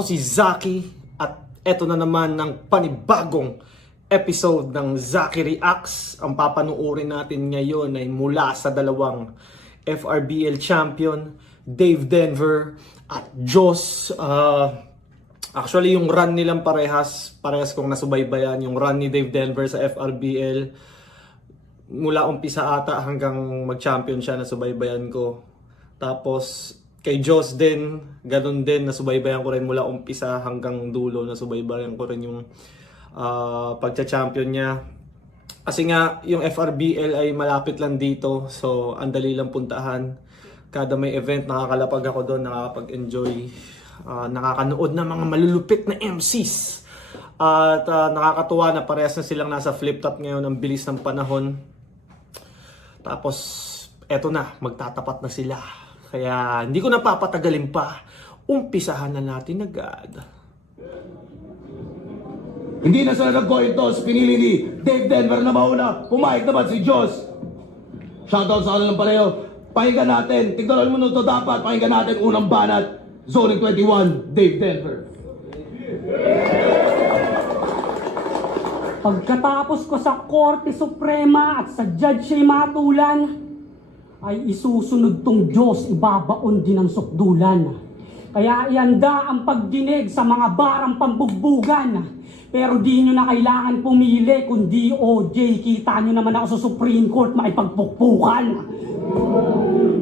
Ako si Zaki at eto na naman ng panibagong episode ng Zaki Reacts. Ang papanuorin natin ngayon ay mula sa dalawang FRBL champion, Dave Denver at Joss. Actually, yung run nilang parehas kong nasubaybayan. Yung run ni Dave Denver sa FRBL, mula umpisa ata hanggang mag-champion siya, nasubaybayan ko. Tapos kay Joss din, ganun din, nasubaybayan ko rin mula umpisa hanggang dulo, nasubaybayan ko rin yung pagcha-champion niya. Kasi nga, yung FRBL ay malapit lang dito, so ang dali lang puntahan. Kada may event, nakakalapag ako doon, nakakapag-enjoy, nakakanood ng mga malulupit na MCs. At nakakatuwa na parehas na silang nasa flip-top ngayon, ang bilis ng panahon. Tapos, eto na, magtatapat na sila. Kaya hindi ko napapatagalin pa. Umpisahan na natin agad. Hindi na sila nag-coin toss. Pinili ni Dave Denver na mauna. Pumayag naman si Joss. Shoutout sa kanilang pareho. Pakinggan natin. Tignan mo nung to dapat. Pakinggan natin unang banat. Zoning 21, Dave Denver. Pagkatapos ko sa Korte Suprema at sa Judge Shay Matulan, ay isusunod tong Diyos, ibabaon din ang sukdulan. Kaya ianda ang pagdinig sa mga barang pambugbugan. Pero di nyo na kailangan pumili, kundi OJ, kita nyo naman ako sa Supreme Court maipagpukpukan.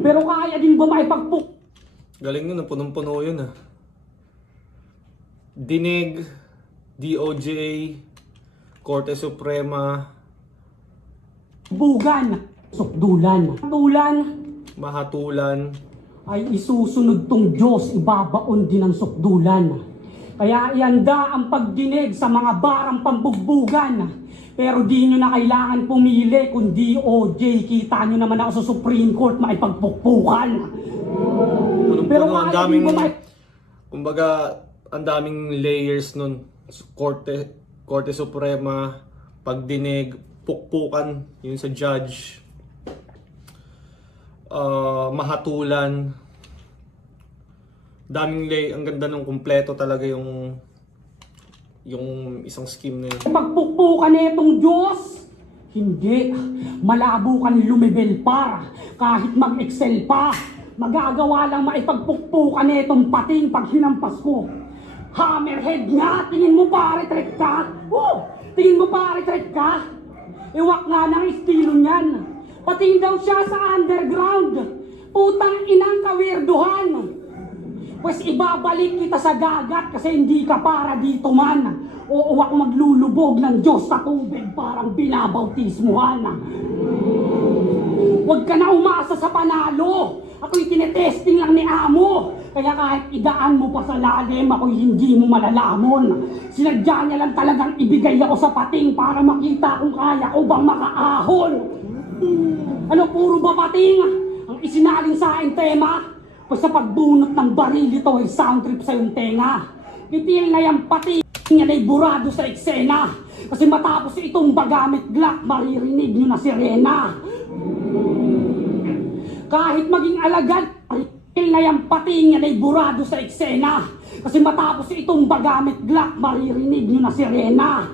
Pero kaya din ba maipagpuk... Galing nun, punong-puno yun ah. Dinig, DOJ, Korte Suprema, bugan, sukdulan. Tulan mahatulan, ay isusunod tong Diyos, ibabaon din ang sukdulan. Kaya ianda ang pagdinig sa mga barang pambugbugan. Pero di nyo na kailangan pumili, kundi OJ, kita nyo naman ako sa Supreme Court maipagpukpukan. Pero punong-puno, ang kaya daming, din ba kumbaga, ang daming layers nun. Korte Suprema, pagdinig, pukpukan, yun sa judge, mahatulan, daming ang ganda ng kumpleto talaga yung isang scheme na yun. pagpukpukan na itong Diyos? Hindi. Malabo kan lumibel pa. Kahit mag-excel pa, magagawa lang maipagpukpukan na itong pating pag hinampas ko. Hammerhead nga! Tingin mo pa, retreat ka? Tingin mo pa, retreat ka? Iwak nga ng estilo niyan. Pating daw siya sa underground. Putang inang kawirduhan. Pues ibabalik kita sa dagat kasi hindi ka para dito man. O uwak maglulubog ng Diyos sa tubig parang binabautismuhan. Huwag ka na umasa sa panalo. Ako'y tinetesting lang ni Amo. Kaya kahit idaan mo pa sa lalim, ako'y hindi mo malalamon. Sinadya niya lang talagang ibigay ako sa pating para makita kung kaya ko bang makaahon. Ano, puro ba pating? Ang isinalin sa aking tema? O sa pagbunot ng baril ito ay sound trip sa yung tenga. Itil na yung pating yan ay burado sa eksena. Kasi matapos itong bagamit Glock, maririnig nyo na sirena. Kahit maging alagad, na yung pating yan ay burado sa eksena. Kasi matapos itong bagamit Glock, maririnig nyo na sirena.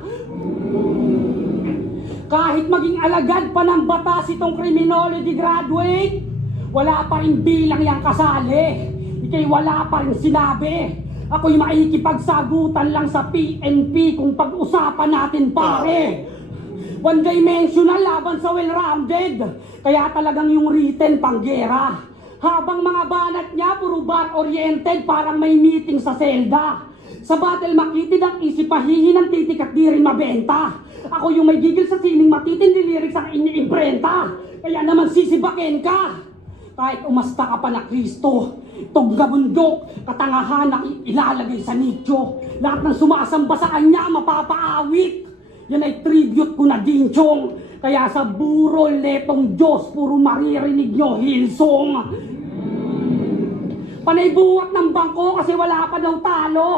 Kahit maging alagad pa ng batas itong criminology graduate, wala pa rin bilang yang kasali. Ika'y wala pa rin sinabi. Ako'y maikipagsagutan lang sa PNP kung pag-usapan natin pare. One-dimensional laban sa well-rounded. Kaya talagang yung written panggera. Habang mga banat niya puro bar-oriented parang may meeting sa selda. Sa battle makitid ang isip pahihin ng titik at di rin mabenta. Ako yung may gigil sa sining matitindi lyrics ang iniimprenta. Kaya naman sisibakin ka. Kahit umasta ka pa na Kristo, tuggabundok, katangahan na ilalagay sa nicho. Lahat ng sumasamba sa kanya mapapaawit. Yan ay tribute ko na dinchong. Kaya sa burol netong Diyos, puro maririnig nyo Hillsong. Panay buwak ng bangko kasi wala pa daw talo.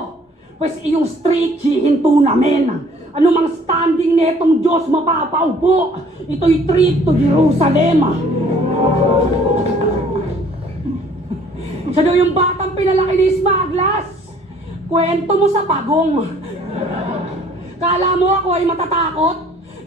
Pues iyong street hihinto namin. Ano mang standing netong Diyos mapapaupo. Ito'y trip to Jerusalem. Siya daw yung batang pinalaki ni Smaglas. Kwento mo sa pagong. Kala mo ako ay matatakot?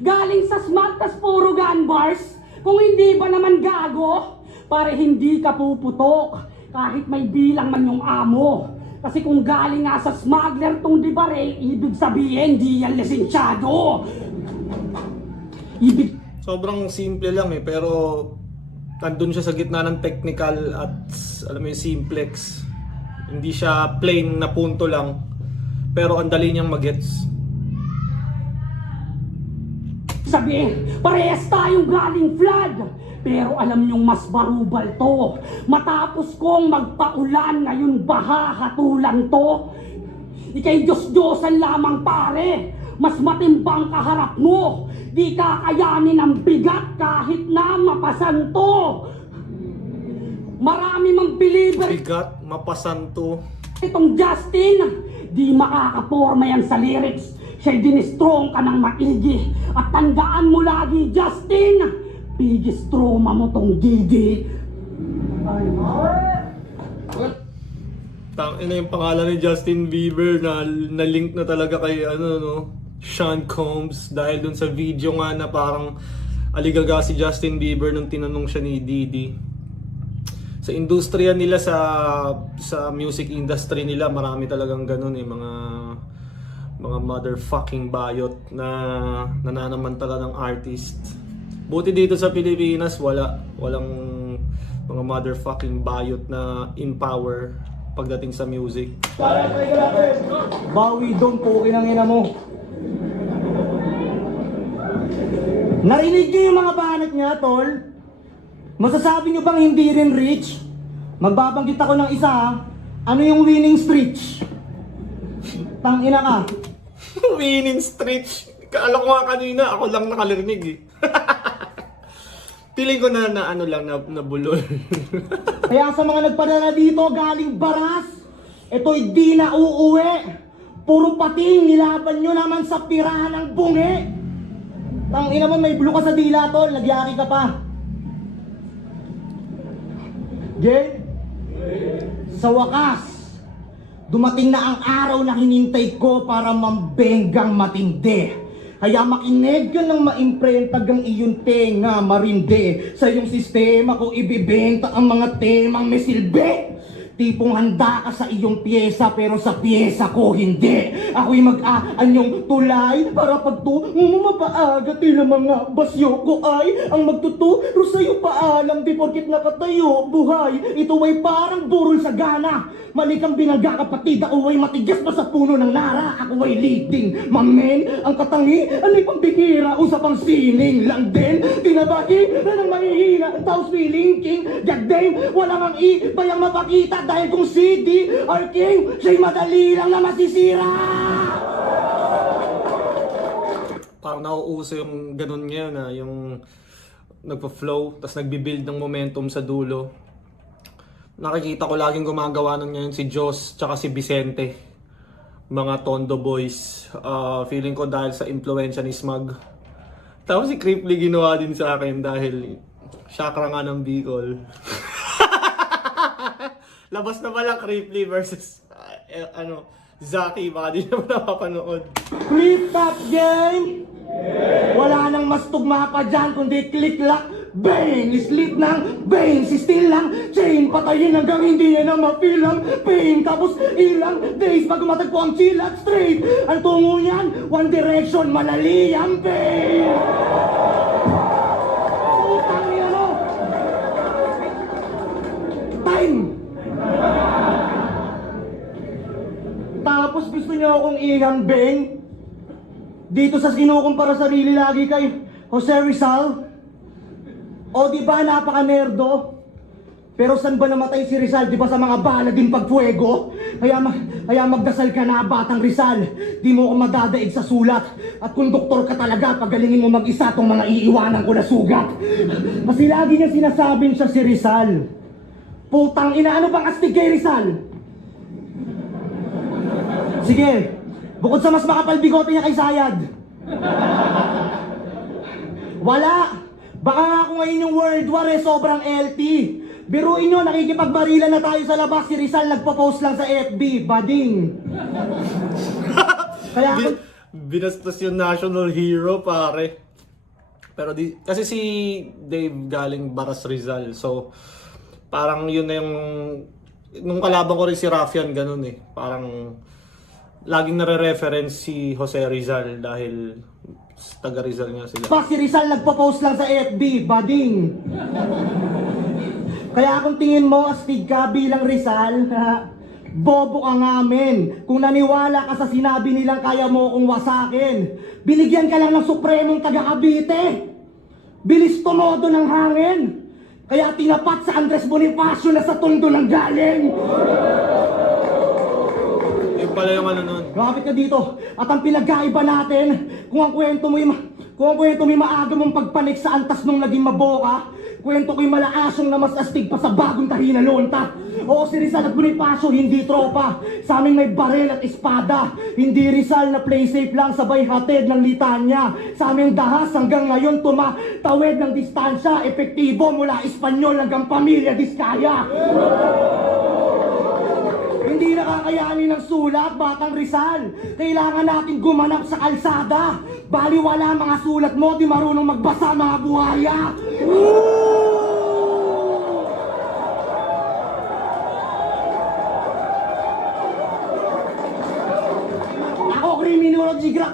Galing sa smart tas puro gun bars? Kung hindi ba naman gago? Pare hindi ka puputok kahit may bilang man yung amo. Kasi kung galing nga sa smuggler tong dibare, ibig sabihin di yan lisensyado. Sobrang simple lang pero nandun siya sa gitna ng technical at alam mo yung simplex. Hindi siya plain na punto lang, pero ang dali niyang magets. Sabihin, parehas tayong galing flood. Pero alam niyong mas barubal to. Matapos kong magpaulan, ngayon baha hatulan to. Ika'y Diyos-Diyosan lamang pare. Mas matimbang kaharap mo. Di kakayanin ang bigat kahit na mapasan to. Marami mang believer Bigat, mapasanto. itong Justin. Di makakaporma yan sa lyrics. Siya'y dinistrong ka ng maigi. At tandaan mo lagi, Justin, biggest trauma mo tong Didi. Ina yung pangalan ni Justin Bieber na link na talaga kay Sean Combs dahil dun sa video nga na parang aligaga si Justin Bieber nung tinanong siya ni Didi. Sa industriya nila, sa music industry nila, marami talagang ganun mga motherfucking bayot na nananamantala ng artist. Buti dito sa Pilipinas, walang mga motherfucking bayot na in power pagdating sa music. Bawi doon po, kinangina mo. Narinig niyo yung mga banat niya, tol? Masasabi niyo bang hindi rin rich? Magbabanggit ako ng isa, ha? Ano yung winning streak? Tangina ka. Winning streak. Kala ko nga kanina, ako lang nakalirinig eh. Piling ko na bulol. Kaya sa mga nagpadala dito galing Baras, ito'y di na uuwi. Puro pating nilaban nyo naman sa pirahan ng bungi. Tangina mo, may blue ka sa dila, tol. Nagyaki ka pa. Game? Sa wakas, dumating na ang araw na hinintay ko para mambenggang matindi. Kaya makinig ka ng maimprentag ang iyong tenga marindi. Sa iyong sistema ko ibibenta ang mga temang may silbi. Tipong handa ka sa iyong pyesa pero sa pyesa ko hindi. Ako'y mag-aanyong tulay para pagtungo mapaaga tila mga basyo ko ay ang magtuturo sa'yo paalam di porkit nakatayo buhay. Ito ay parang burol sa gana. Mali kang binangga kapatid, ako ay matigas pa sa puno ng nara. Ako ay leading mamen, ang katangi anay pambihira, usapang sining lang din. Tinabaki na ng mahihina, ang taos feeling king. Goddamn, wala kang ibayang mapakita dahil kung CD or king, siya'y madali lang na masisira. Parang nauuso yung ganun ngayon yung nagpa-flow, tapos nagbibuild ng momentum sa dulo. Nakikita ko laging gumagawa nun ngayon si Joss tsaka si Vicente. Mga Tondo Boys. Feeling ko dahil sa impluensya ni Smug. Tapos si Creeply ginawa din sa akin dahil chakra nga ng Bicol. Labas na pala Creeply versus Zaki, baka di naman napapanood. Flip top game! Wala nang mas tugma pa dyan kundi click lock bang! Sleep ng bang! Si still lang chain patayin hanggang hindi yan na mapilang pain. Tapos ilang days bago matagpo ang chill at straight. Ang tungo niyan, one direction, malali ang pain. Putang niya no! Time! Tapos gusto niyo akong ihambing dito sa kinukumpara sarili lagi kay Jose Rizal. O di ba napaka-nerdo? Pero saan ba namatay si Rizal? Di ba sa mga bala din pagpuego? Kaya magdasal ka na, batang Rizal. Di mo ako madadaig sa sulat. At kung doktor ka talaga, pagalingin mo mag-isa tong mga iiwanan ko na sugat. Kasi lagi niya sinasabing siya si Rizal. Putang ina, ano bang astig kay Rizal? Sige, bukod sa mas makapal bigote niya kay Sayad. Wala! Baka nga ako ngayon yung World War sobrang LT. Biruin nyo, nakikipagbarilan na tayo sa labas. Si Rizal nagpo-post lang sa FB. Bading. Kaya ako, Binastos yung national hero, pare. Pero kasi si Dave galing Baras Rizal. So, parang yun na yung... Nung kalaban ko rin si Rafian, ganun eh. Parang laging nare-reference si Jose Rizal dahil taga Rizal nga sila. si Rizal nagpo-post lang sa FB. Bading. Kaya kung tingin mo, astig ka bilang Rizal, bobo ka ngamin. Kung naniwala ka sa sinabi nilang kaya mo kong wasakin, binigyan ka lang ng supremong taga Cavite. Bilis tumodo ng hangin. Kaya tinapat sa Andres Bonifacio na sa tondo ng galing. Yung pala yung ano nun. Grabe ka dito. At ang pinagkaiba natin, kung ang kwento mo'y maaga mong pagpanik sa antas nung naging maboka, kwento ko'y malaasong na mas astig pa sa bagong tahina lonta. Oo, si Rizal at Bonifacio, hindi tropa. Sa amin may barel at espada. Hindi Rizal na play safe lang, sabay hatid ng litanya. Sa aming dahas hanggang ngayon tumatawid ng distansya. Epektibo mula Espanyol hanggang Pamilya Diskaya. Hindi nakakayanin ng sulat, Batang Rizal. Kailangan natin gumanap sa kalsada. Baliwala mga sulat mo, di marunong magbasa mga buhaya.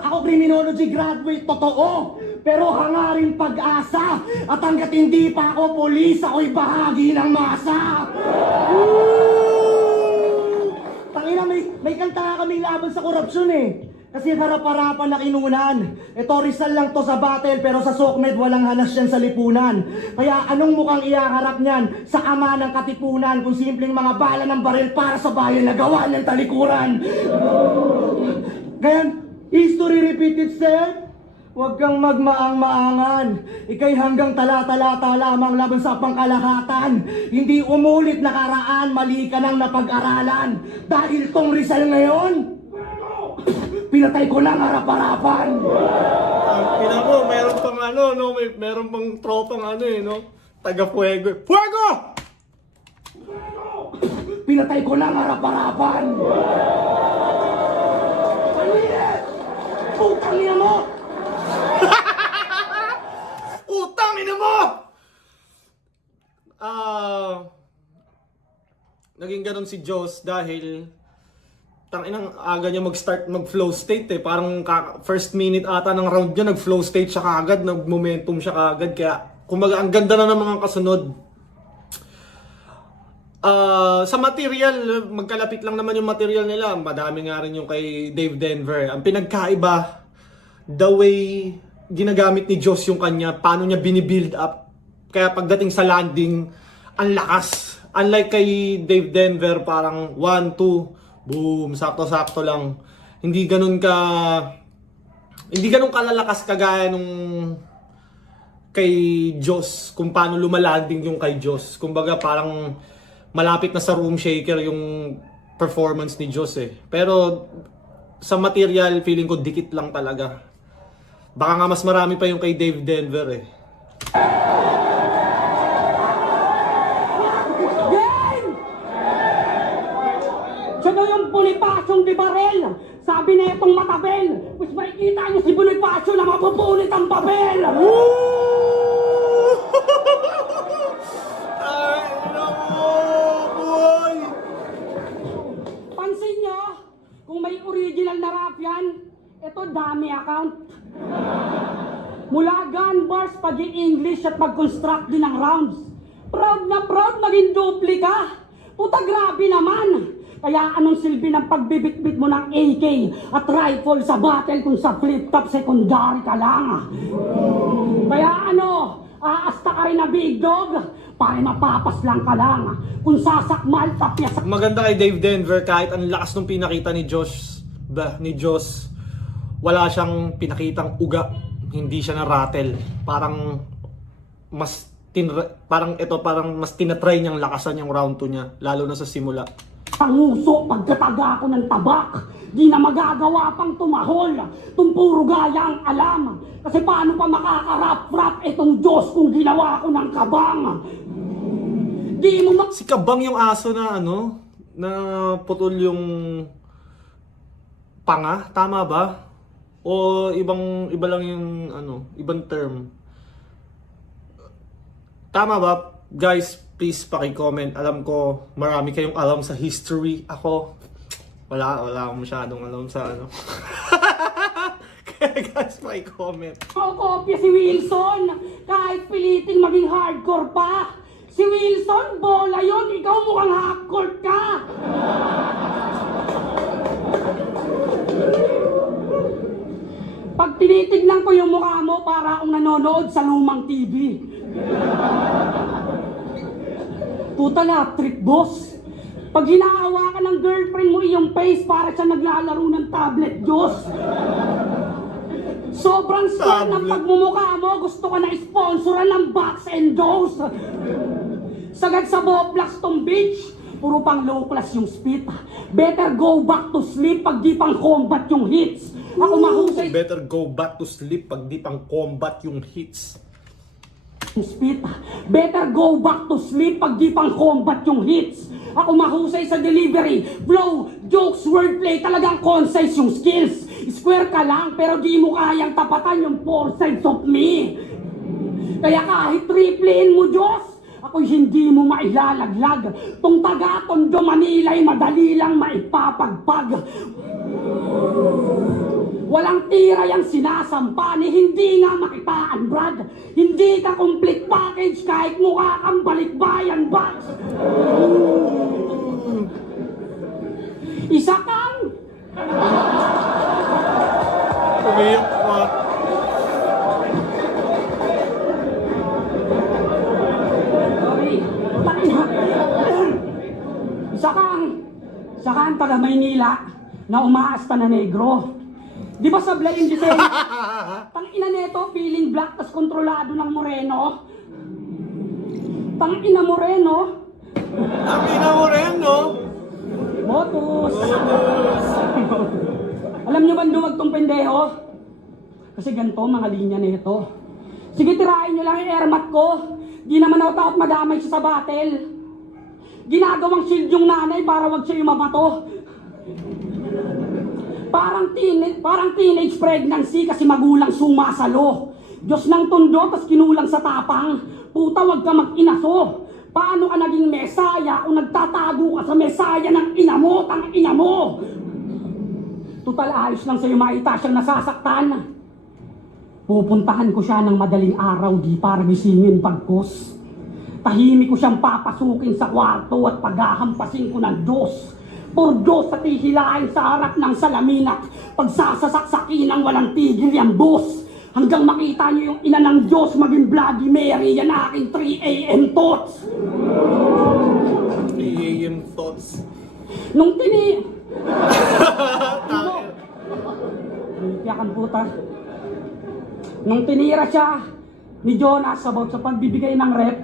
Ako criminology graduate, totoo. Pero hangaring pag-asa. At hanggat hindi pa ako polis, ako'y bahagi ng masa. Tangina, may kanta nga kaming laban sa korupsyon eh. Kasi harap-harapan na kinunan. Ito Rizal lang to sa battle, pero sa SOCMED walang hanas yan sa lipunan. Kaya anong mukhang iyaharap niyan sa ama ng katipunan kung simpleng mga bala ng baril para sa bayan na gawa ng talikuran? Kaya history repeat itself. Huwag kang magmaang-maangan. Ika'y hanggang tala-talata lamang laban sa pangkalahatan. Hindi umulit na karaan, mali ka nang napag-aralan. Dahil tong Rizal ngayon, pinatay ko ng harap-harapan. Pina mo, meron pang ano, no? Meron pang tropang ano eh, no? Taga-fuego. Fuego! Pinatay ko ng harap-harapan. Panilit! Putang niya mo! Utang ina mo! Naging ganun si Joss dahil tanginang aga niya mag-start mag-flow state eh. Parang first minute ata ng round niya nag-flow state siya kaagad, nag-momentum siya kaagad. Kaya kumbaga ang ganda na ng mga kasunod. Sa material, magkalapit lang naman yung material nila. Madami nga rin yung kay Dave Denver. Ang pinagkaiba, the way ginagamit ni Joss yung kanya, paano niya binibuild up. Kaya pagdating sa landing, ang lakas. Unlike kay Dave Denver, parang 1, 2, boom, sakto-sakto lang. Hindi ganun kalalakas kagaya nung kay Joss, kung paano lumalanding yung kay Joss. Kumbaga parang malapit na sa room shaker yung performance ni Joss eh. Pero sa material, feeling ko dikit lang talaga. Baka nga mas marami pa yung kay Dave Denver eh. Game! Siya daw yung Bonifaciong di barel. Sabi na itong matabel. Mas makikita niyo si Bonifacio na mapupunit ang babel. Ay, nako, boy! Pansin niyo, kung may original na rap yan, ito dami account. Mula gun bars, pag-i-English at mag-construct din ng rounds. Proud na proud maging dupli ka. Puta grabe naman. Kaya anong silbi ng pagbibitbit mo ng AK at rifle sa battle kung sa flip-top secondary ka lang? Kaya aasta ka rin na big dog para mapapas lang ka lang. Kung sasakmal, tapya sa... Maganda kay Dave Denver kahit ang lakas nung pinakita ni Joss, wala siyang pinakitang uga, hindi siya na-rattle. Parang mas tinatry niyang lakasan yung round 2 niya, lalo na sa simula. Panguso pagkataga ko ng tabak, di na magagawa pang tumahol. Tumpuro gaya ang alam. Kasi paano pa makakarap-rap itong Diyos kung ginawa ko ng kabang? Di mo Si Kabang yung aso na ano, na putol yung panga, tama ba? O iba lang yung ano, ibang term. Tama ba? Guys, please paki-comment. Alam ko marami kayong alam sa history. Ako wala akong masyadong alam sa ano. Kaya guys, paki-comment. kopya si Wilson. Kahit piliting maging hardcore pa. Si Wilson, bola yon. Ikaw mukhang half-court ka. Pag tinitignan ko yung mukha mo, para akong nanonood sa lumang TV. Total hat-trick, boss. Pag hinaawa ka ng girlfriend mo iyong face, para siya naglalaro ng tablet, Diyos. Sobrang swag ng pagmumukha mo, gusto ka na sponsoran ng Box and Dose. Sagad sa Blackstone Beach, puro pang low class yung spit. Better go back to sleep pag di pang combat yung hits. Ako mahusay Better go back to sleep pag di pang combat yung hits. spit. Better go back to sleep pag di pang combat yung hits. Ako mahusay sa delivery, flow, jokes, wordplay, talagang concise yung skills. Square ka lang pero di mo kayang tapatan yung four sides of me. Kaya kahit triplein mo, Diyos, ako'y hindi mo mailalaglag. Tong taga-Tondo, Manila'y madali lang maipapagpag. Walang tira yung sinasampa ni hindi nga makitaan, Brad. Hindi ka complete package kahit mukha kang balikbayan, box. Isa kang Umiyak pa. sorry. Isa kang taga Maynila na umaasta na negro. Di ba sablay yung design? Tangina neto, feeling black tas kontrolado ng moreno. Tangina moreno. Ang ina mo rin, no? Motus. Alam nyo ba duwag tong pendeho? Kasi ganito mga linya nito. Sige, tirahin nyo lang yung airmat ko. Di naman ako takot madamay siya sa battle. Ginagawang shield yung nanay para wag siya yumabato. Parang teenage pregnancy kasi magulang sumasalo. Diyos ng tondo tas kinulang sa tapang. Puta, wag ka mag-inaso. Paano ka naging mesaya o nagtatago ka sa mesaya ng ina mo, tang ina mo? Total ayos lang sa'yo maita siyang nasasaktan. Pupuntahan ko siya ng madaling araw di para gisingin pagkos. Tahimik ko siyang papasukin sa kwarto at paghahampasin ko ng Diyos. Por Diyos at hihilain sa harap ng salamin at pagsasasaksakin ng walang tigil yan, boss. Hanggang makita niyo yung ina ng Diyos maging Bloody Mary, yan aking 3 a.m. thoughts. 3 a.m. thoughts. Nung Iyakan puta. Nung tinira siya ni Jonas about sa pagbibigay ng rep,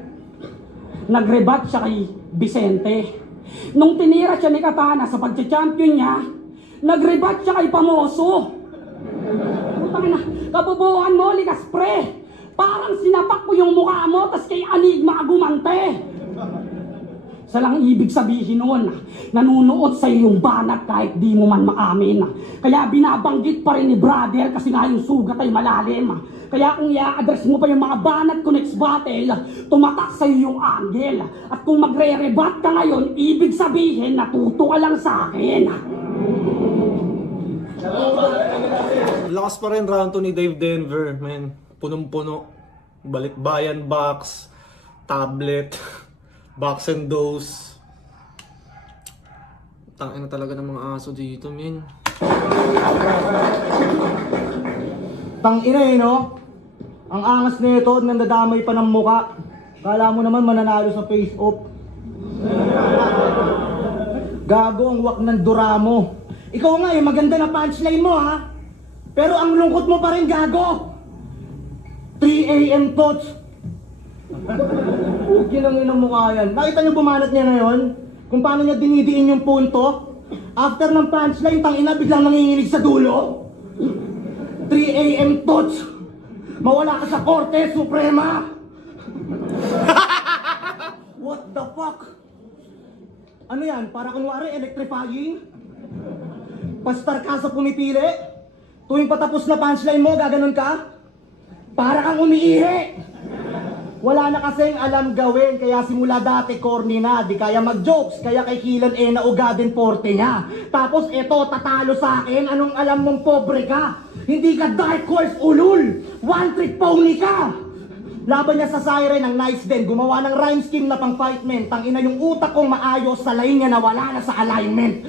nagrebat siya kay Vicente. Nung tinira siya ni Katana sa pagcha-champion niya, nagrebat siya kay Pamoso. Putang ina, kabubuhan mo, likas pre. Parang sinapak ko yung mukha mo, tas kay Anigma agumante. Sa lang ibig sabihin nun, nanunuot sa yung banat kahit di mo man maamin. Kaya binabanggit pa rin ni brother kasi nga yung sugat ay malalim. Kaya kung i-address mo pa yung mga banat ko next battle, tumatak sa'yo yung angle. At kung magre-rebat ka ngayon, ibig sabihin natuto ka lang sa akin. Lakas pa rin round to ni Dave Denver, man. Punong-puno. Balikbayan box, tablet, box and dose. Tangina talaga ng mga aso dito, man. Tangina eh, no? Ang angas nito, nandadamay pa ng muka. Kala mo naman mananalo sa face-off. Gago ang wak ng Duramo. Ikaw nga eh, maganda na punchline mo ha. Pero ang lungkot mo pa rin, gago. 3 a.m. thoughts. Ginangin ang mukha yan. Nakita niyo bumanat niya ngayon? Kung paano niya dinidiin yung punto? After ng punchline, tangina biglang nanginginig sa dulo. 3 a.m. thoughts. Mawala ka sa Korte Suprema. What the fuck? Ano yan? Para kunwari electrifying? Pastar ka sa pumipili? Tuwing patapos na punchline mo, gaganon ka? Para kang umiihi! Wala na kasing alam gawin, kaya simula dati corny na, di kaya mag-jokes, kaya kay Kilan naugaden forte niya. Tapos eto, tatalo sa akin, anong alam mong pobre ka? Hindi ka dark horse ulul! One trick pony ka! Laban niya sa Siren ang nice din, gumawa ng rhyme scheme na pang fightment. Tangina yung utak kong maayos sa line niya na wala na sa alignment.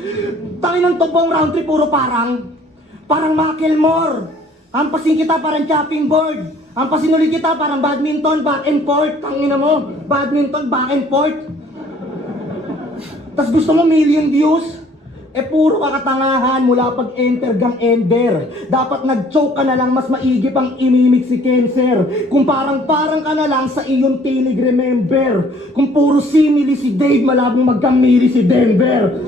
Tangina ng tubong round trip, puro parang Macklemore. Hampasin kita parang chopping board. Hampasin ulit kita parang badminton, back and forth. Tangina mo, badminton, back and forth. Tas gusto mo million views? Puro kakatangahan mula pag-enter gang ender. Dapat nag-choke ka na lang, mas maigi pang imimik si cancer. Kung parang ka na lang sa iyong tinig, remember. Kung puro simili si Dave, malabong magkamili si Denver.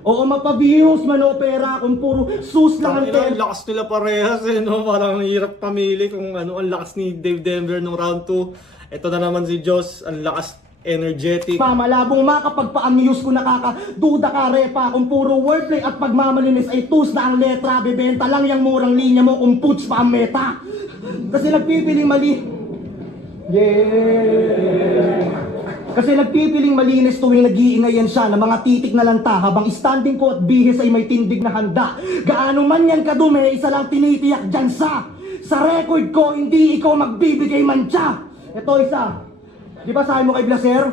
Oo, mapa-views, manopera. Kung puro sus lang ang Ang lakas nila parehas no? Parang hirap pamili kung ano ang lakas ni Dave Denver nung round 2. Ito na naman si Joss, ang lakas, energetic. Malabong kapag pa-amuse ko nakakaduda ka repa. Kung puro wordplay at pagmamalinis ay tus na ang letra. Bebenta lang yung murang linya mo kung puts pa ang meta. Kasi nagpipiling mali. Kasi nagpipiling malinis tuwing nag-iingayan siya ng mga titik na lanta habang standing ko at bihis ay may tindig na handa. Gaano man yan kadumi, isa lang tinitiyak dyan sa record ko, hindi ikaw magbibigay mantsa. Ito isa. Di ba sabi mo kay Blaser?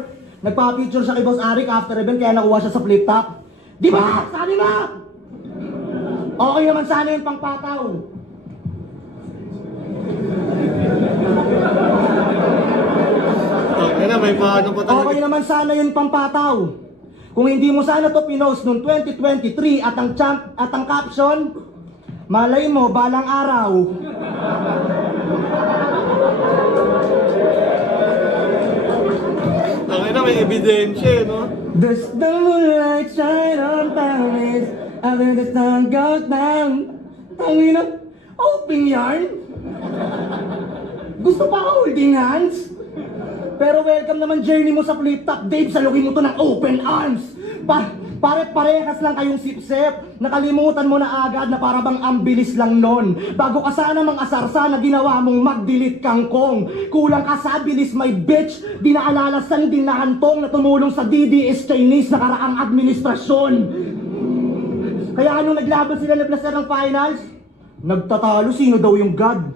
Nagpa-picture siya kay Boss Arik after event kaya nakuha siya sa flip top. Di ba? Sabi nga! Okay naman sana yung pangpataw. Okay na, may paano pa talaga. Okay naman sana yun pampataw. Kung hindi mo sana to pinost noong 2023 at ang caption, malay mo, balang araw. Okay na, may ebidensya no? Does the moonlight shine on Paris after the sun goes down? Tangina, open yarn? Gusto pa holding hands? Pero welcome naman journey mo sa flip top, Dave, salugin mo to ng open arms. Pare-parehas lang kayong sip-sip. Nakalimutan mo na agad na para bang ang bilis lang nun. Bago ka sana mang-asar, sana ginawa mong mag-delete kangkong. Kulang ka sa bilis, my bitch. Di naalala san din na hantong na tumulong sa DDS Chinese na karaang administrasyon. Kaya anong naglaban sila na Blaser ng finals? Nagtatalo, sino daw yung God?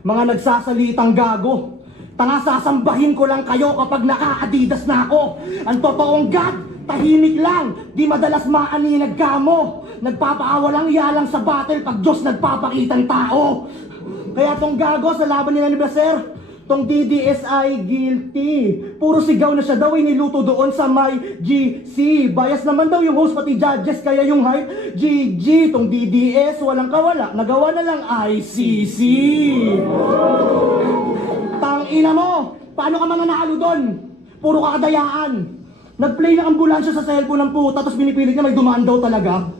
Mga nagsasalitang gago. Tanga, sasambahin ko lang kayo kapag naka-Adidas na ako. Ang totoong God, tahimik lang, di madalas maaninag ka mo. Nagpapaawa lang yalang sa battle pag Diyos nagpapakitang tao. Kaya tong gago sa laban nila ni Blaser, tong DDSI guilty. Puro sigaw na siya daw niluto doon sa may GC. Bias naman daw yung host pati judges kaya yung hype GG. Tong DDS walang kawala, nagawa na lang ICC. Tangina mo, paano ka mananalo doon? Puro kakadayaan. Nag-play ng ambulansya sa cellphone ng puta, tapos binipilit niya may dumaan daw talaga.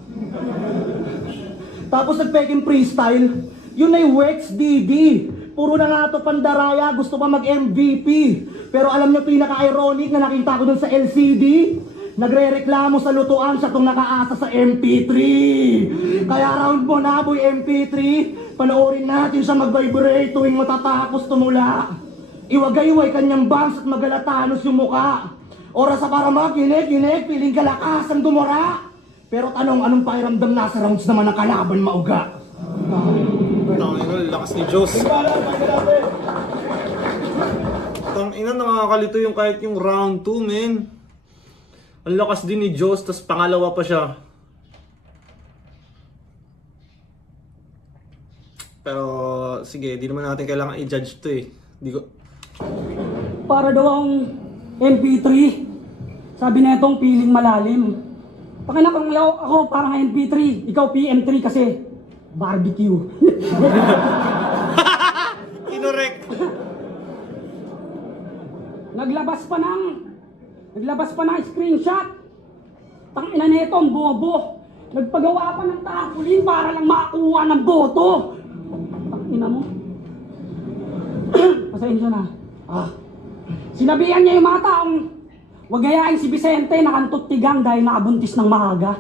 Tapos nag-peking freestyle. Yun ay Wex DD. Puro na nga to pandaraya, gusto pa mag-MVP. Pero alam niyo pinaka-ironic na nakita ko dun sa LCD? Nagre-reklamo sa lutuan siya tong nakaasa sa MP3. Kaya round mo na boy MP3, panoorin natin siya mag-vibrate tuwing matatapos tumula. Iwagayway kanyang bangs at magalatanos yung muka. Oras sa para makinig, piling kalakas ang dumura. Pero tanong, anong pakiramdam nasa rounds naman ng kalaban mauga? Tangina, lakas ni Joss. Tangina, nakakalito yung kahit yung round 2, men. Ang lakas din ni Joss, tas pangalawa pa siya. Pero, sige, di naman natin kailangan i-judge to eh. Di ko... Para daw ang MP3. Sabi na itong piling malalim. Pakina kung ako parang MP3, ikaw PM3 kasi barbecue. Inorek! Naglabas pa ng screenshot. Tangina nito ang bobo. Nagpagawa pa ng tarpaulin para lang makakuha ng boto. Tangina mo. Pasensya na. Sinabihan niya yung mga taong huwag gayahin si Vicente na kantot tigang dahil nakabuntis ng maaga.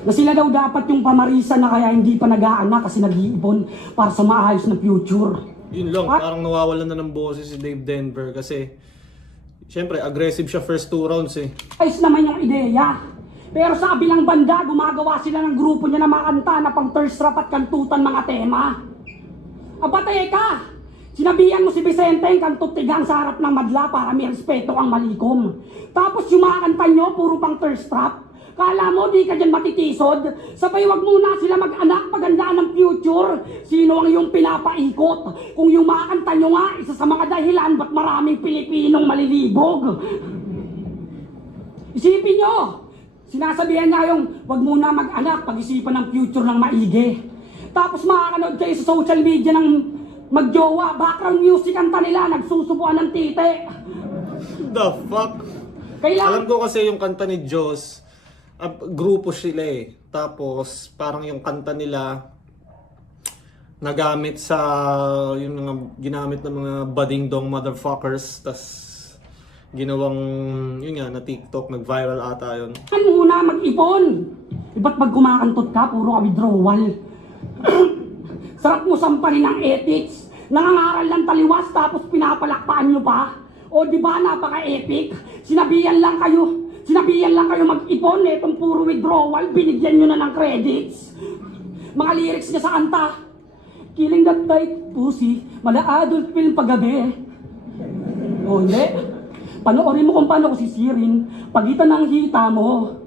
Na sila daw dapat yung pamarisan na kaya hindi pa nag-aanak kasi nag-iipon para sa maayos na future. Yun lang, What? parang nawawalan na ng boses si Dave Denver kasi syempre aggressive siya first 2 rounds eh. Ayos naman yung ideya. Pero sa kabilang banda, gumagawa sila ng grupo niya na mga kanta na pang thirst trap at kantutan mga tema. Aba teka, sinabihan mo si Vicente yung kantot tigang sa harap ng madla para may respeto kang malikom. Tapos yung mga kanta nyo, puro pang thirst trap. Kala mo di ka dyan matitisod? Sabay wag muna sila mag-anak, pagandaan ng future. Sino ang iyong pinapaikot? Kung yung mga kanta nyo nga, isa sa mga dahilan ba't maraming Pilipinong malilibog? Isipin nyo, sinasabihan niya yung wag muna mag-anak, pag-isipan ng future ng maigi. Tapos makakanood kayo sa social media ng magjowa, background music kanta nila, nagsusubuan ng tite. The fuck? Alam Kailangan... ko kasi yung kanta ni Joss, grupo sila eh. Tapos parang yung kanta nila nagamit sa yung mga ginamit ng mga budding dong motherfuckers. Tas ginawang yun nga na TikTok, nag-viral ata yun. Saan muna mag-ipon? Iba't pag kumakantot ka, puro ka withdrawal. Sarap mo sampalin ng ethics. Nangangaral ng taliwas tapos pinapalakpaan nyo pa. O di ba napaka-epic? Sinabihan lang kayo mag-ipon, etong puro withdrawal, binigyan nyo na ng credits. Mga lyrics niya sa kanta, killing that tight pussy, mala adult film paggabi. O hindi, panoorin mo kung paano ko sisirin, pagitan ng hita mo.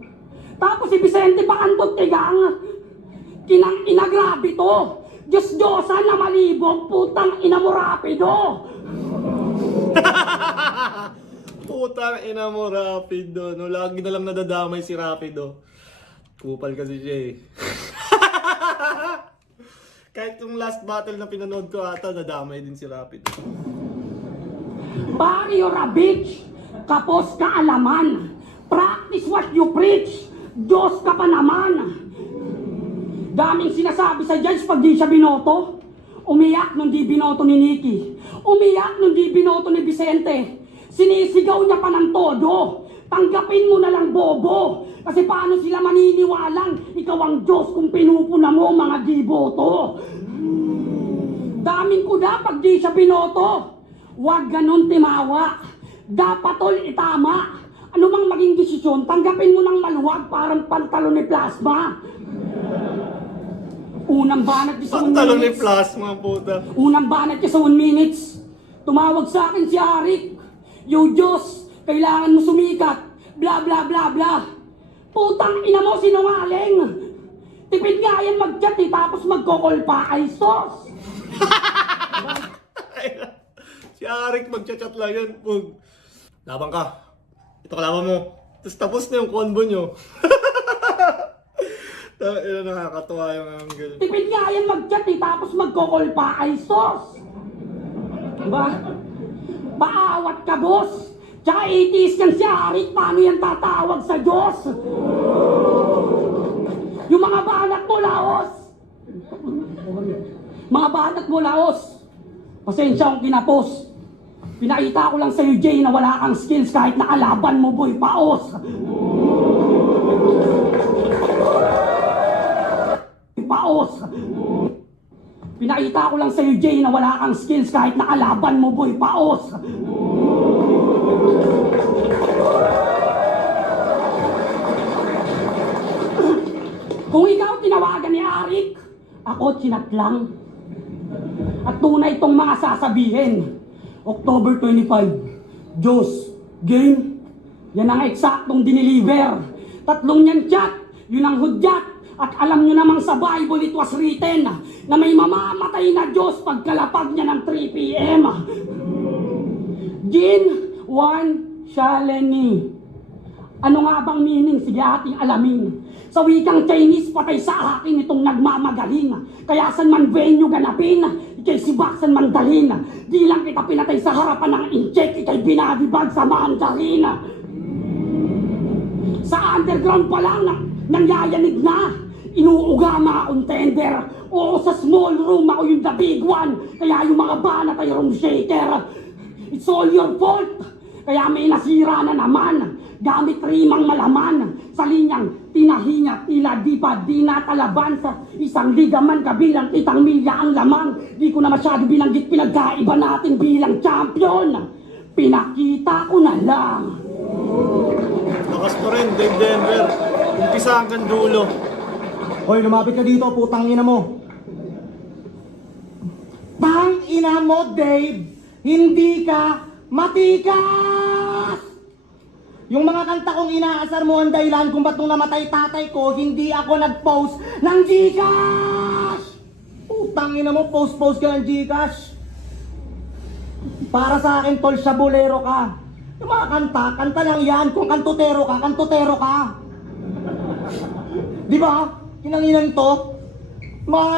Tapos si Vicente pa kantot tigang, kinang ina grabe to. Diyos-Diyosan na malibog, putang ina mo rapido. Putang ina mo, Rapido. No, lagi na lang nadadamay si Rapido. Kupal kasi siya eh. Kahit yung last battle na pinanood ko ata, nadamay din si Rapido. Barrio Rabich, kapos ka alaman. Practice what you preach. Diyos ka pa naman. Daming sinasabi sa judge pag di siya binoto. Umiyak nung di binoto ni Nikki. Umiyak nung di binoto ni Vicente. Sinisigaw niya pa ng todo. Tanggapin mo na lang, bobo. Kasi paano sila maniniwalang ikaw ang Diyos kung pinupuna mo mga giboto? Daming kuda pag di siya binoto. Huwag ganun timawa. Dapat tol itama. Ano mang maging desisyon, tanggapin mo ng maluwag parang pantalon ni plasma. Unang banat niya sa 1 Pantalon ni minutes. Plasma, puta. Unang banat niya sa 1 minutes. Tumawag sa akin si Arik. Yo Diyos, kailangan mo sumikat. Bla bla bla bla. Putang ina mo sinungaling. Tipid nga yan mag-chat eh, tapos magkokol pa ay sos. Si Arik magchat-chat lang yun. Pug. Laban ka. Ito kalaban mo. Tapos na yung combo nyo. Nakakatawa yung angle. Tipid nga yan mag-chat eh, tapos magkokol pa ay sos. Diba? Paawat ka, boss. Tsaka 80s yan si Arik, paano yan tatawag sa Diyos? Yung mga banat mo, Laos. Mga banat mo, Laos. Pasensya akong kinapos. Pinakita ko lang sa'yo, Jay, na wala kang skills kahit nakalaban mo, boy, paos. Paos. Pinakita ko lang sa'yo, Jay, na wala kang skills kahit nakalaban mo, boy, paos. Kung ikaw tinawagan ni Arik, ako chinat lang. At tunay itong mga sasabihin. October 25, Diyos, game. Yan ang eksaktong diniliver. 3 yan chat, yun ang hudyat. At alam nyo namang sa Bible it was written na may mamamatay na Diyos pagkalapag niya ng 3 p.m. Jin 1 Shaleni. Ano nga bang meaning? Sige ating alamin. Sa wikang Chinese, patay sa akin itong nagmamagaling. Kaya san man venue ganapin, ikay sibaksan man dalhin. Di lang kita pinatay sa harapan ng incheck, ikay binabibag sa mandarin. Sa underground pa lang, nangyayanig na. Inuuga mga contender. Oo, sa small room ako yung the big one. Kaya yung mga banat ay room shaker. It's all your fault. Kaya may nasira na naman. Gamit rimang malaman. Sa linyang tinahinga, tila di pa di natalaban. Sa isang ligaman kabilang itang milya ang lamang. Di ko na masyado bilanggit pinagkaiba natin bilang champion. Pinakita ko na lang. Lakas pa rin, Dave Denver. Umpisa hanggang dulo. Hoy, lumapit ka dito, putang ina mo. Tang ina mo, Dave. Hindi ka matikas! Yung mga kanta kong inaasar mo ang dahilan kung ba't nung namatay tatay ko, hindi ako nag-post ng Gcash! Putang ina mo, post ka ng Gcash. Para sa akin, tol, sabulero ka. Yung mga kanta lang yan. Kung kantutero ka. Di ba? Kinanginan to. Mga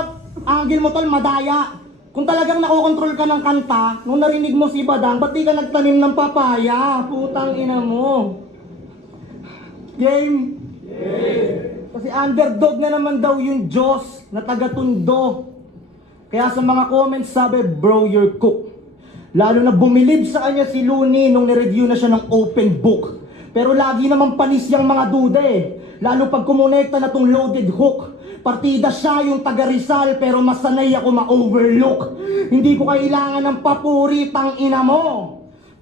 anggil mo, tol, madaya. Kung talagang nakokontrol ka ng kanta, nung narinig mo si Badang, ba't di ka nagtanim ng papaya? Putang ina mo. Game? Kasi underdog na naman daw yung Diyos na taga-tundo. Kaya sa mga comments sabi, bro, you're cooked. Lalo na bumilib sa kanya si Looney nung nireview na siya ng open book. Pero lagi naman panis yung mga duda eh. Lalo pag kumonekta na tong loaded hook. Partida siya yung taga Rizal pero masanay ako ma-overlook. Hindi ko kailangan ng papuri, tang ina mo.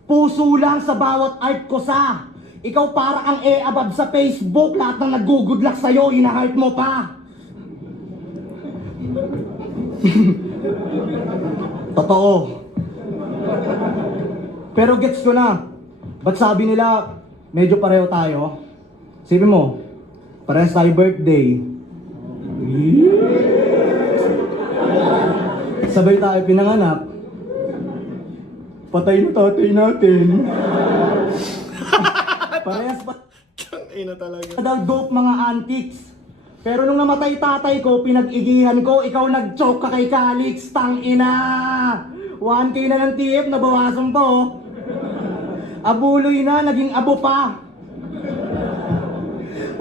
Puso lang sa bawat art ko sa. Ikaw para kang above sa Facebook. Lahat ng nag-good luck sa'yo, ina-heart mo pa. Totoo. Pero gets ko na. Ba't sabi nila, medyo pareho tayo? Sabi mo, parehas tayo birthday. Sabay tayo pinanganak. Patay na tatay natin. Parehas pa Ina talaga. daw dope mga antics. Pero nung namatay tatay ko, pinag-igihan ko, ikaw nag-choke ka kay Calix, tang ina. 1K na ng TF, nabawasan pa oh. Abuloy na, naging abo pa.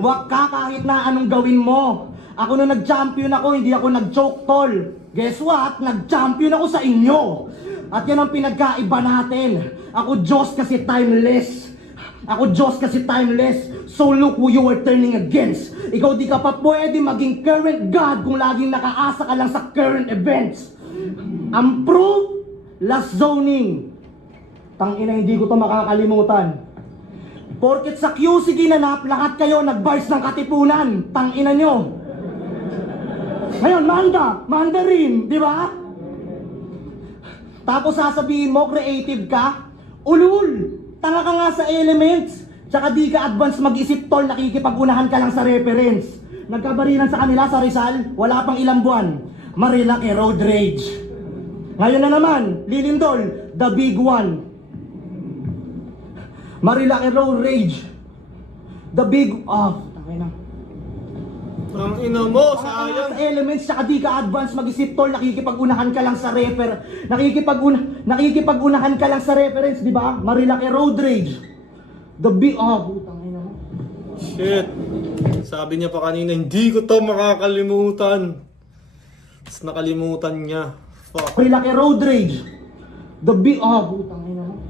Wag ka kahit na anong gawin mo. Ako nung nag-champion ako, hindi ako nag-choke tol. Guess what? Nag-champion ako sa inyo. At yan ang pinagkaiba natin. Ako Diyos kasi timeless. So look who you are turning against. Ikaw di ka pa pwede maging current God kung laging nakaasa ka lang sa current events. Ang proof, last zoning. Tangina, hindi ko to makakalimutan. Porket sa QC ginanap, lahat kayo nag-bars ng katipunan. Tangina nyo. Ngayon, Mandarin, di ba? Tapos sasabihin mo, creative ka? Ulul! Tanga ka nga sa elements. Tsaka di ka advance mag-isip tol, nakikipag-unahan ka lang sa reference. Nagkabarilan sa kanila sa Rizal, wala pang ilang buwan. Marilaki road rage. Ngayon na naman, Lilindol, the big one. Marilaki road rage. The big, tangina. Ang ina mo, sayang. Sa elements, tsaka di ka advance mag-isip tol, nakikipag-unahan ka lang sa nakikipag-unahan ka lang sa reference, di ba? Marilaki road rage. The big, putang ina mo. Shit. Sabi niya pa kanina, hindi ko to makakalimutan. Tapos nakalimutan niya. Fuck. Marilaki road rage. The big, putang ina mo.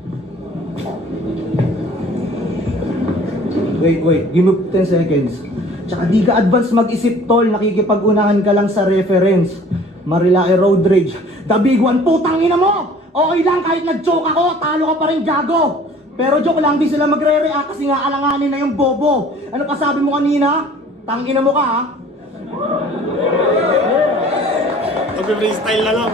Wait, give me 10 seconds. Tsaka di ka advance mag-isip tol, nakikipag-unahan ka lang sa reference. Marilaki road rage. The big one, putang ina mo! Okay lang kahit nag-choke ako, talo ka pa rin gago. Pero joke lang, di sila magre-react kasi nga alanganin na yung bobo. Ano pa sabi mo kanina? Tangina mo ka ha? Mag-freestyle na lang.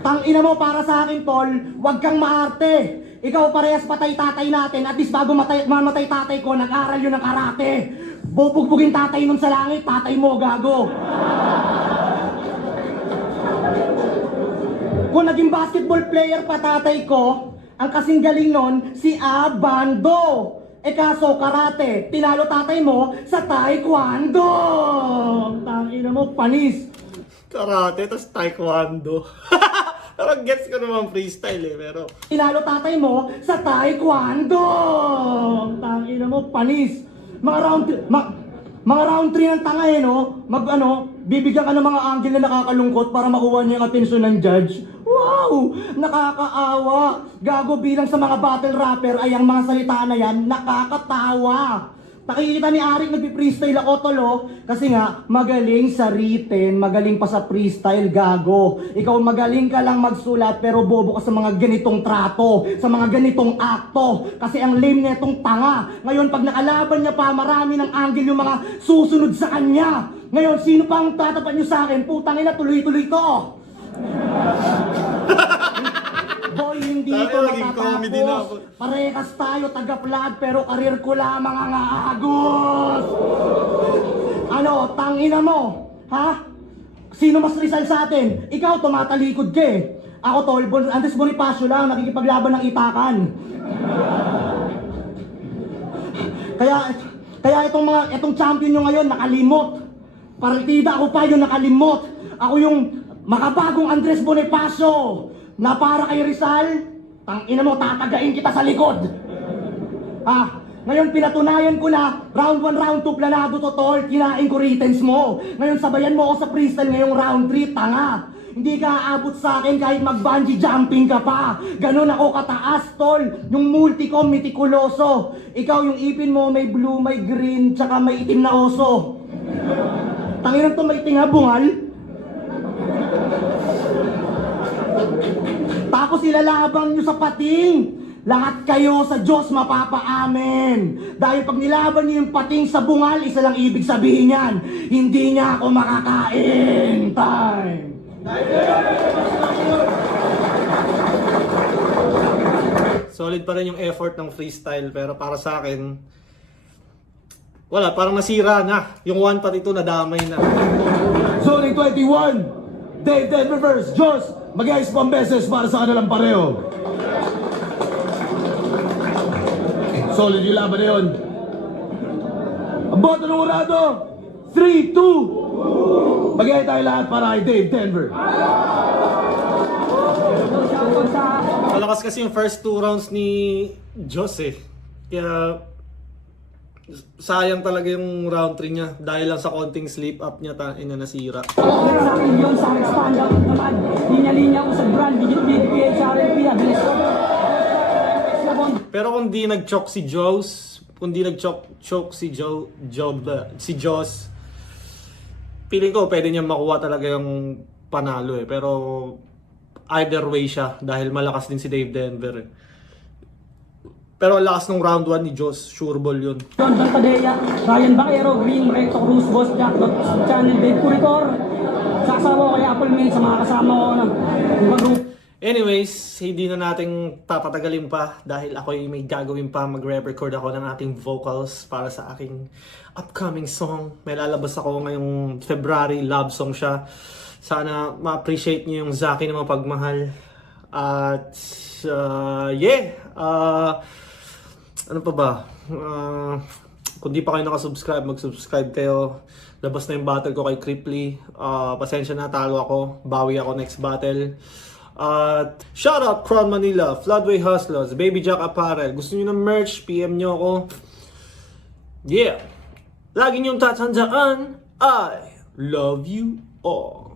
Tangina mo para sa akin tol, wag kang maarte. Ikaw parehas patay tatay natin, at least bago mamatay tatay ko, nag-aral yun ng karate. Bubugbugin tatay nun sa langit, tatay mo gago. Kung naging basketball player pa tatay ko, ang kasing galing nun, si Abando. Kaso karate, tinalo tatay mo sa taekwondo. Tangina mo, panis. Karate, tas taekwondo. Parang gets ko naman freestyle pero... Tinalo tatay mo sa taekwondo. Tangina mo, panis. Mga round... Mga round 3 ng tanga eh, no? Bibigyan ka ng mga angle na nakakalungkot para makuha niya yung atensyon ng judge. Wow! Nakakaawa! Gago, bilang sa mga battle rapper ay ang mga salita na yan, nakakatawa! Nakikita ni Arik nagpi-freestyle ako, tolo. Kasi nga, magaling sa written, magaling pa sa freestyle, gago. Ikaw magaling ka lang magsulat pero bobo ka sa mga ganitong trato, sa mga ganitong akto. Kasi ang lame netong tanga. Ngayon, pag nakalaban niya pa, marami ng angle yung mga susunod sa kanya. Ngayon, sino pa ang tatapat niyo sa akin? Putang ina, tuloy-tuloy to. Boy, hindi Tayo, ito naging comedy na ako. matatapos. Parehas tayo, taga-vlog, pero karir ko lamang ang aagos. Ano, tangina mo? Ha? Sino mas Rizal sa atin? Ikaw, tumatalikod ka eh. Ako, tol, Andres Bonifacio lang, nakikipaglaban ng itakan. Kaya itong champion nyo ngayon, nakalimot. Partida ako pa yung nakalimot. Ako yung makabagong Andres Bonifacio. Na para kay Rizal, tangina mo, tatagain kita sa likod. Ngayon pinatunayan ko na, round 1, round 2, planado to, tol, kinain ko returns mo. Ngayon sabayan mo ako sa freestyle ngayong round 3, tanga. Hindi ka aabot sa akin kahit mag-bungee jumping ka pa. Ganon ako kataas, tol. Yung multi ko, mitikuloso. Ikaw yung ipin mo, may blue, may green, tsaka may itim na oso. Tanginang to, may iting bungal. Tapos ilalabang nyo sa pating. Lahat kayo sa Diyos mapapaamin. Dahil pag nilaban nyo yung pating sa bungal, isa lang ibig sabihin yan. Hindi niya ako makakain. Time. Solid pa rin yung effort ng freestyle, pero para sa akin, wala, parang nasira na. Yung 1 pati ito nadamay na. Zone 21, Dave Denver vs. Joss. Mag-ayos pang beses para sa kanilang pareho. Solid yung laban na yun. Ang boto ng urado, 3-2. Mag-ayos tayo lahat para kay Dave Denver. Malakas kasi yung first 2 rounds ni Joss eh. Kaya sayang talaga yung round 3 niya dahil lang sa konting slip up niya nasira. Sa akin yun, sa expand out naman. Linya-linya ko sa brand, digit-digit sa RLP, abilis ko. Pero kung di nag-choke si Joss, kung di nag-choke si Joss, feeling ko pwede niya makuha talaga yung panalo eh. Pero either way siya dahil malakas din si Dave Denver eh. Pero ang lakas ng round 1 ni Joss, sure ball yun. John Daltadea, Ryan Baquero, Green, Recto Cruz, Boss Jack, Channel, Dave Curitor. Sasawa ko kay Apple May sa mga kasama ko ng group. Anyways, hindi na nating tatatagalin pa dahil ako may gagawin pa. Magre-record ako ng ating vocals para sa aking upcoming song. May lalabas ako ngayong February, love song siya. Sana ma-appreciate niyo yung Zaki na mapagmahal. At ano pa ba? Kung di pa kayo nakasubscribe, mag-subscribe kayo. Labas na yung battle ko kay Cripply. Pasensya na, talo ako. Bawi ako next battle. At shout out Crown Manila, Floodway Hustlers, Baby Jack Apparel. Gusto niyo ng merch, PM niyo ako. Yeah! Lagi niyong tatandaan, I love you all.